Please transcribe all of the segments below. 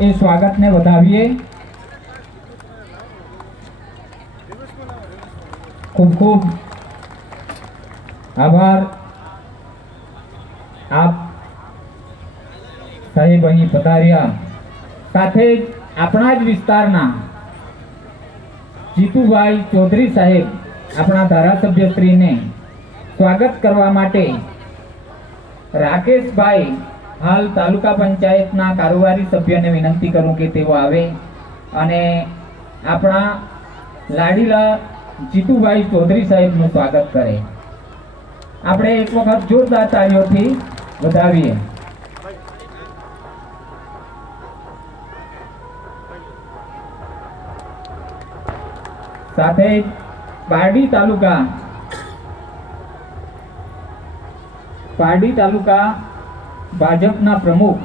એ સ્વાગતને વધાવીએ. ખૂબ ખૂબ આભાર. આપ સાહેબ અહીં પધાર્યા. સાથે જ આપણા જ વિસ્તારના જીતુભાઈ ચૌધરી સાહેબ આપણા ધારાસભ્યશ્રીને સ્વાગત કરવા માટે રાકેશભાઈ હાલ તાલુકા પંચાયતના કારોબારી સભ્યને વિનંતી કરું કે તેઓ આવે અને આપણા લાડીલા જીતુભાઈ ચૌધરી સાહેબનું સ્વાગત કરે. આપણે એક વખત જોરદાર તાળીઓથી વધાવીએ. સાથે પારડી તાલુકા ભાજપના પ્રમુખ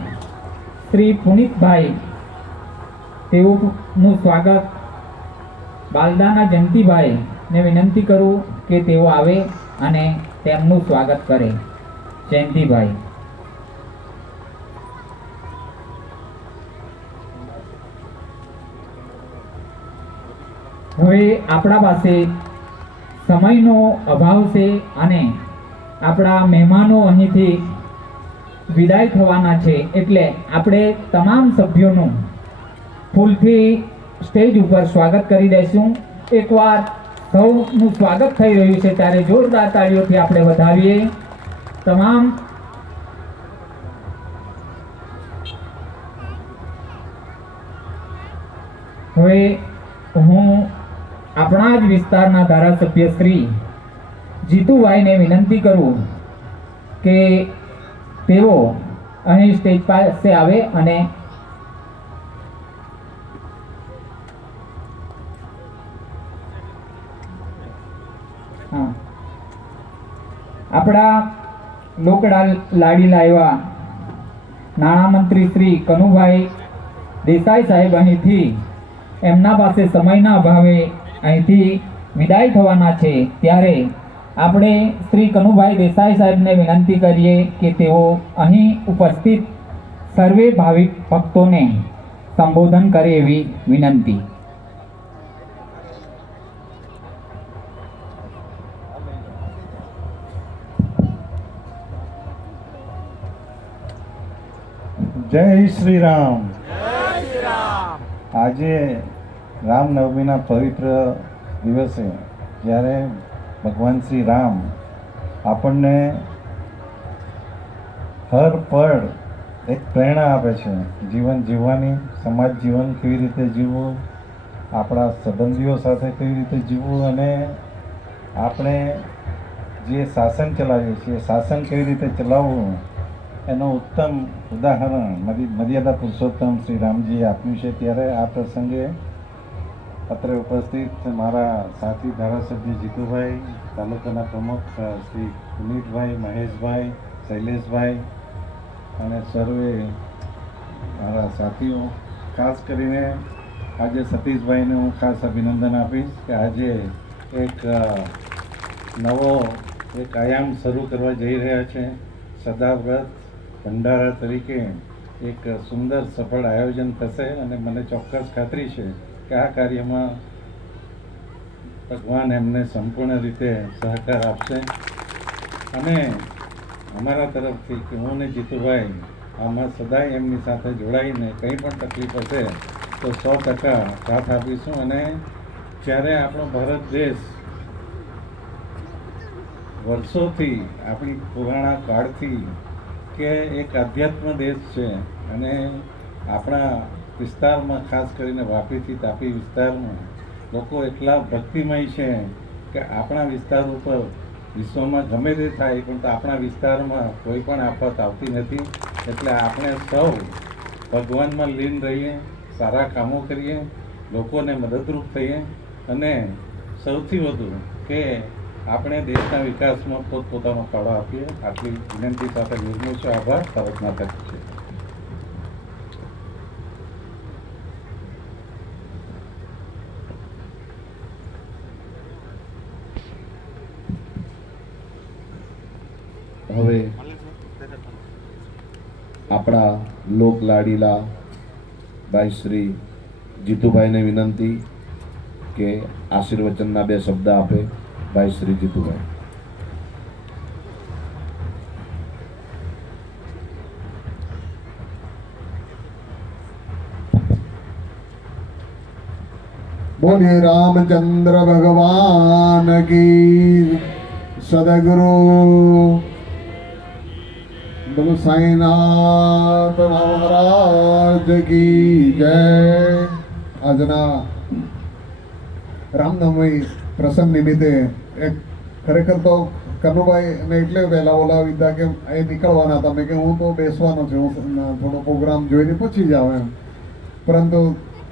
શ્રી પુનિતભાઈ તેઓનું સ્વાગત બાલદાના જયંતિભાઈ ને વિનંતી કરું કે તેઓ આવે અને તેમનું સ્વાગત કરે. જયંતિભાઈ. હવે આપણા પાસે સમયનો અભાવ છે અને આપણા મહેમાનો અહીંથી વિદાય થવાના છે, એટલે આપણે તમામ સભ્યોનું ફૂલથી સ્ટેજ ઉપર સ્વાગત કરી દઈશું. એકવાર સૌનું સ્વાગત થઈ રહ્યું છે ત્યારે જોરદાર તાળીઓથી આપણે વધાવીએ. તમામ હવે હું આપણા જ વિસ્તારના ધારાસભ્ય શ્રી જીતુભાઈને વિનંતી કરું કે તેઓ અહીં સ્ટેજ પાસે આવે અને આપણા લોકડા લાડીલા એવા નાણામંત્રી શ્રી કનુભાઈ દેસાઈ સાહેબ અહીંથી એમના પાસે સમયના અભાવે અહીંથી વિદાય થવાના છે, ત્યારે આપણે શ્રી કનુભાઈ દેસાઈ સાહેબને વિનંતી કરીએ કે તેઓ અહીં ઉપસ્થિત સર્વે ભાવિક ભક્તોને સંબોધન કરે એવી વિનંતી. જય શ્રી રામ. આજે રામનવમીના પવિત્ર દિવસે જ્યારે ભગવાન શ્રી રામ આપણને હર પળ એક પ્રેરણા આપે છે જીવન જીવવાની, સમાજ જીવન કેવી રીતે જીવવું, આપણા સંબંધીઓ સાથે કેવી રીતે જીવવું અને આપણે જે શાસન ચલાવીએ છીએ શાસન કેવી રીતે ચલાવવું એનું ઉત્તમ ઉદાહરણ મર્યાદા પુરુષોત્તમ શ્રી રામજીએ આપ્યું છે. ત્યારે આ પ્રસંગે અત્રે ઉપસ્થિત મારા સાથી ધારાસભ્ય જીતુભાઈ, તાલુકાના પ્રમુખ શ્રી પુનિતભાઈ, મહેશભાઈ, શૈલેષભાઈ અને સર્વે મારા સાથીઓ, ખાસ કરીને આજે સતીશભાઈને હું ખાસ અભિનંદન આપીશ કે આજે એક નવો આયામ શરૂ કરવા જઈ રહ્યા છે. સદાવ્રત ભંડારા તરીકે એક સુંદર સફળ આયોજન થશે અને મને ચોક્કસ ખાતરી છે કે આ કાર્યમાં ભગવાન એમને સંપૂર્ણ રીતે સહકાર આપશે અને અમારા તરફથી કે હું ને જીતુભાઈ આમાં સદાય એમની સાથે જોડાઈને કંઈ પણ તકલીફ હશે તો 100% સાથ આપીશું. અને જ્યારે આપણો ભારત દેશ વર્ષોથી આપણી પુરાણા કાળથી કે એક આધ્યાત્મ દેશ છે અને આપણા વિસ્તારમાં ખાસ કરીને વાપીથી તાપી વિસ્તારમાં લોકો એટલા ભક્તિમય છે કે આપણા વિસ્તાર ઉપર વિશ્વમાં ગમે તે થાય પણ આપણા વિસ્તારમાં કોઈ પણ આફત આવતી નથી. એટલે આપણે સૌ ભગવાનમાં લીન રહીએ, સારા કામો કરીએ, લોકોને મદદરૂપ થઈએ અને સૌથી વધુ કે આપણે દેશના વિકાસમાં પોતપોતાનો ફાળો આપીએ. આટલી વિનંતી સાથે વિરમું છું. આભાર. ભારત માતા કી જય. હવે આપણા લોક લાડીલા ભાઈ શ્રી જીતુભાઈને વિનંતી કે આશીર્વચનના 2 શબ્દ આપે. ભાઈ શ્રી જીતુભાઈ. बोलिए रामचंद्र भगवान की, सदगुरु बोलो साईनाथ महाराज की जय. આજના રામનવમી પ્રસંગ નિમિત્તે એક ખરેખર તો કનુભાઈને એટલે વહેલા બોલાવી દીધા કે એ નીકળવાના હતા. મેં કે હું તો બેસવાનો છું, હું થોડો પ્રોગ્રામ જોઈને પછી જ આવે એમ, પરંતુ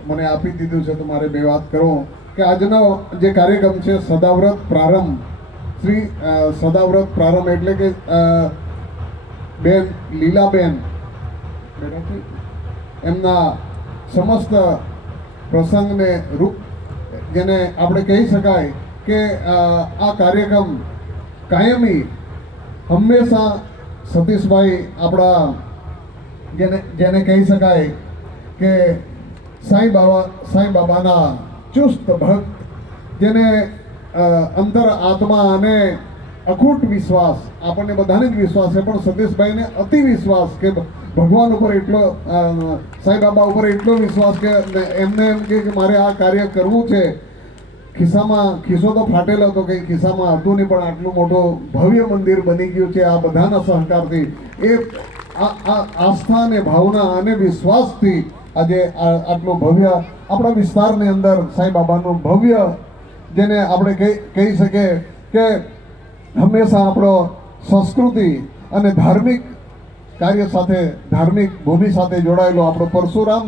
મને આપી દીધું છે તો મારે 2 વાત કરું કે આજનો જે કાર્યક્રમ છે સદાવ્રત પ્રારંભ, શ્રી સદાવ્રત પ્રારંભ એટલે કે બેન લીલાબેન એમના સમસ્ત પ્રસંગને રૂપ જેને આપણે કહી શકાય કે આ કાર્યક્રમ કાયમી હંમેશા સતીશભાઈ આપણા જેને કહી શકાય કે સાંઈ બાબાના ચુસ્ત ભક્ત, જેને અંતર આત્મા અને અખૂટ વિશ્વાસ, આપણને બધાને જ વિશ્વાસ છે પણ સતીશભાઈને અતિ વિશ્વાસ કે ભગવાન ઉપર એટલો, સાંઈ બાબા ઉપર એટલો વિશ્વાસ કે એમને એમ કે મારે આ કાર્ય કરવું છે. ખિસ્સો તો ફાટેલો હતો, કંઈ ખિસ્સામાં હતું નહીં, પણ આટલું મોટું ભવ્ય મંદિર બની ગયું છે આ બધાના સહકારથી. એ આસ્થા અને ભાવના અને વિશ્વાસથી આજે આટલું ભવ્ય આપણા વિસ્તારની અંદર સાંઈ બાબાનું ભવ્ય, જેને આપણે કહી શકીએ કે હંમેશા આપણો સંસ્કૃતિ અને ધાર્મિક કાર્ય સાથે, ધાર્મિક ભૂમિ સાથે જોડાયેલો આપણો પરશુરામ,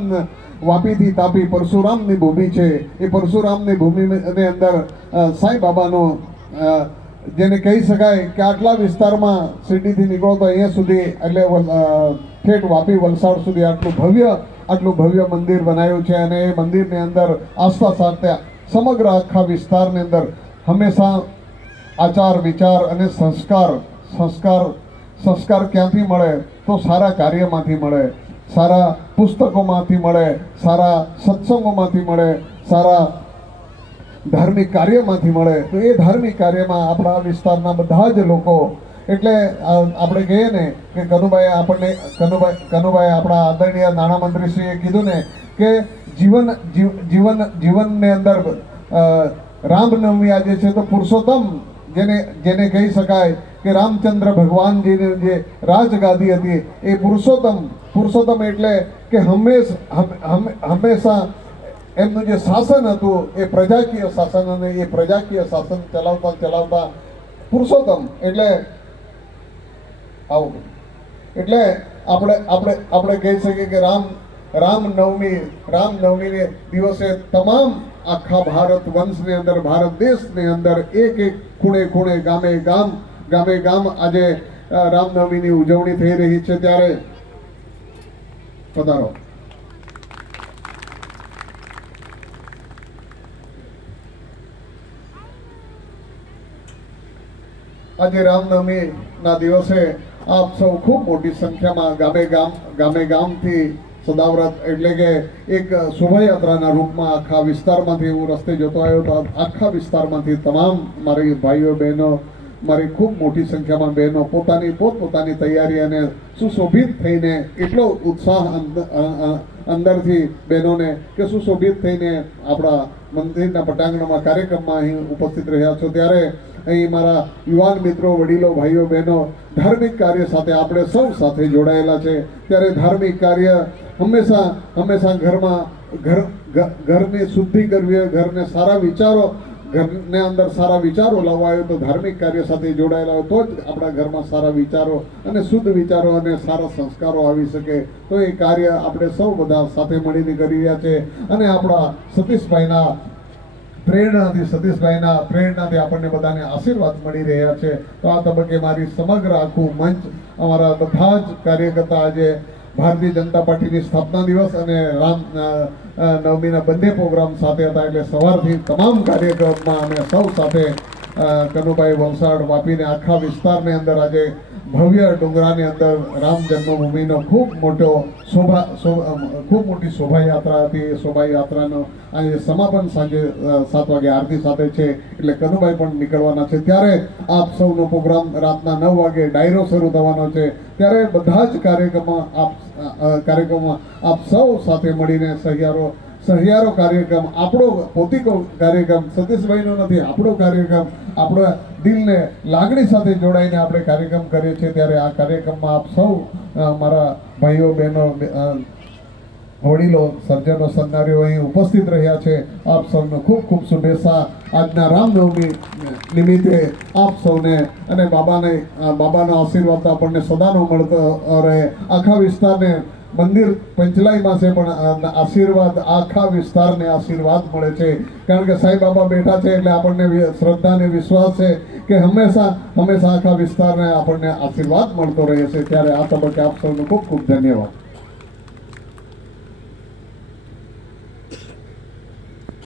વાપીથી તાપી પરશુરામની ભૂમિ છે. એ પરશુરામની ભૂમિની અંદર સાંઈ બાબાનો, જેને કહી શકાય કે આટલા વિસ્તારમાં શિરડીથી નીકળો તો અહીંયા સુધી એટલે ઠેઠ વાપી વલસાડ સુધી આટલું ભવ્ય મંદિર બનાવ્યું છે. અને એ મંદિરની અંદર આસ્થા સાથે સમગ્ર આખા વિસ્તારની અંદર હંમેશા આચાર વિચાર અને સંસ્કાર ક્યાંથી મળે તો સારા કાર્યમાંથી મળે, સારા પુસ્તકોમાંથી મળે, સારા સત્સંગોમાંથી મળે, સારા ધાર્મિક કાર્યમાંથી મળે. તો એ ધાર્મિક કાર્યમાં આપણા વિસ્તારના બધા જ લોકો, એટલે આપણે કહીએ ને કે કનુભાઈ આપણા આદરણીય નાણામંત્રીશ્રીએ કીધું ને કે જીવનની અંદર રામનવમી આજે છે તો પુરુષોત્તમ, જેને કહી શકાય કે રામચંદ્ર ભગવાનજીની જે રાજગાદી હતી એ પુરુષોત્તમ એટલે કે હંમેશા એમનું જે શાસન હતું એ પ્રજાકીય શાસન, અને એ પ્રજાકીય શાસન ચલાવતા પુરુષોત્તમ એટલે આવું. એટલે આપણે કહી શકીએ કે રામનવમી દિવસે તમામ આખા ભારત વંશની અંદર, ભારત દેશની અંદર એક ખૂણે ગામે ગામ આજે રામનવમીની ઉજવણી થઈ રહી છે. ત્યારે પધારો. આજે રામનવમીના દિવસે આપ સૌ ખૂબ મોટી સંખ્યામાં ગામે ગામથી સદાવ્રત એટલે કે એક શોભાયાત્રાના રૂપમાં આખા વિસ્તારમાંથી, હું રસ્તે જતો આવ્યો તો આખા વિસ્તારમાંથી તમામ મારી ભાઈઓ બહેનો, મારી ખૂબ મોટી સંખ્યામાં બહેનો પોતપોતાની તૈયારી અને સુશોભિત થઈને, એટલો ઉત્સાહ અંદરથી બહેનોને કે સુશોભિત થઈને આપણા મંદિરના પટાંગણમાં કાર્યક્રમમાં અહીં ઉપસ્થિત રહ્યા છો. ત્યારે અહીં મારા યુવાન મિત્રો, વડીલો, ભાઈઓ બહેનો ધાર્મિક કાર્ય સાથે આપણે સૌ સાથે જોડાયેલા છે. ત્યારે ધાર્મિક કાર્ય હંમેશા ઘરની શુદ્ધિ કરવી, ઘરને સારા વિચારો, ઘરને અંદર સારા વિચારો લાવવા હોય તો ધાર્મિક કાર્ય સાથે જોડાયેલા હોય તો જ આપણા ઘરમાં સારા વિચારો અને શુદ્ધ વિચારો અને સારા સંસ્કારો આવી શકે. તો એ કાર્ય આપણે સૌ બધા સાથે મળીને કરી રહ્યા છે. અને આપણા સતીશભાઈના પ્રેરણાથી આપણને બધાને આશીર્વાદ મળી રહ્યા છે. તો આ તબક્કે મારી સમગ્ર આખું મંચ, અમારા બધા જ કાર્યકર્તા આજે ભારતીય જનતા પાર્ટીની સ્થાપના દિવસ અને રામ નવમીના બંને પ્રોગ્રામ સાથે હતા. એટલે સવારથી તમામ કાર્યક્રમમાં અમે સૌ સાથે કનુભાઈ વલસાડ, વાપીને આખા વિસ્તારની અંદર આજે ભવ્ય ડુંગરાની અંદર રામ જન્મભૂમિનો ખૂબ મોટી શોભાયાત્રા હતી. એ શોભાયાત્રાનો આજે સમાપન સાંજે 7 વાગે આરતી સાથે છે, એટલે કનુભાઈ પણ નીકળવાના છે. ત્યારે આપ સૌનો પ્રોગ્રામ રાતના 9 વાગે ડાયરો શરૂ થવાનો છે. ત્યારે બધા જ કાર્યક્રમમાં આપ સૌ સાથે મળીને સહિયારો કાર્યક્રમ, આપણો પોતિકો કાર્યક્રમ, સતીશભાઈનો નથી, આપણો કાર્યક્રમ, આપણા દિલને લાગણી સાથે જોડાઈને આપણે કાર્યક્રમ કરીએ છીએ. ત્યારે આ કાર્યક્રમમાં આપ સૌ મારા ભાઈઓ બહેનો, વડીલો, સર્જનો, સન્નારીઓ અહીં ઉપસ્થિત રહ્યા છે. આપ સૌને ખૂબ ખૂબ શુભેચ્છા. આજના રામનવમી નિમિત્તે આપ સૌને અને બાબાના આશીર્વાદ આપણને સદાનો મળતો રહે. આખા વિસ્તારને, મંદિર પંચલાઈમાં છે પણ આશીર્વાદ આખા વિસ્તારને આશીર્વાદ મળે છે. કારણ કે સાંઈ બાબા બેઠા છે એટલે આપણને શ્રદ્ધા અને વિશ્વાસ છે કે હંમેશા આખા વિસ્તારને આપણને આશીર્વાદ મળતો રહે છે. ત્યારે આ તબક્કે આપ સૌનો ખૂબ ખૂબ ધન્યવાદ.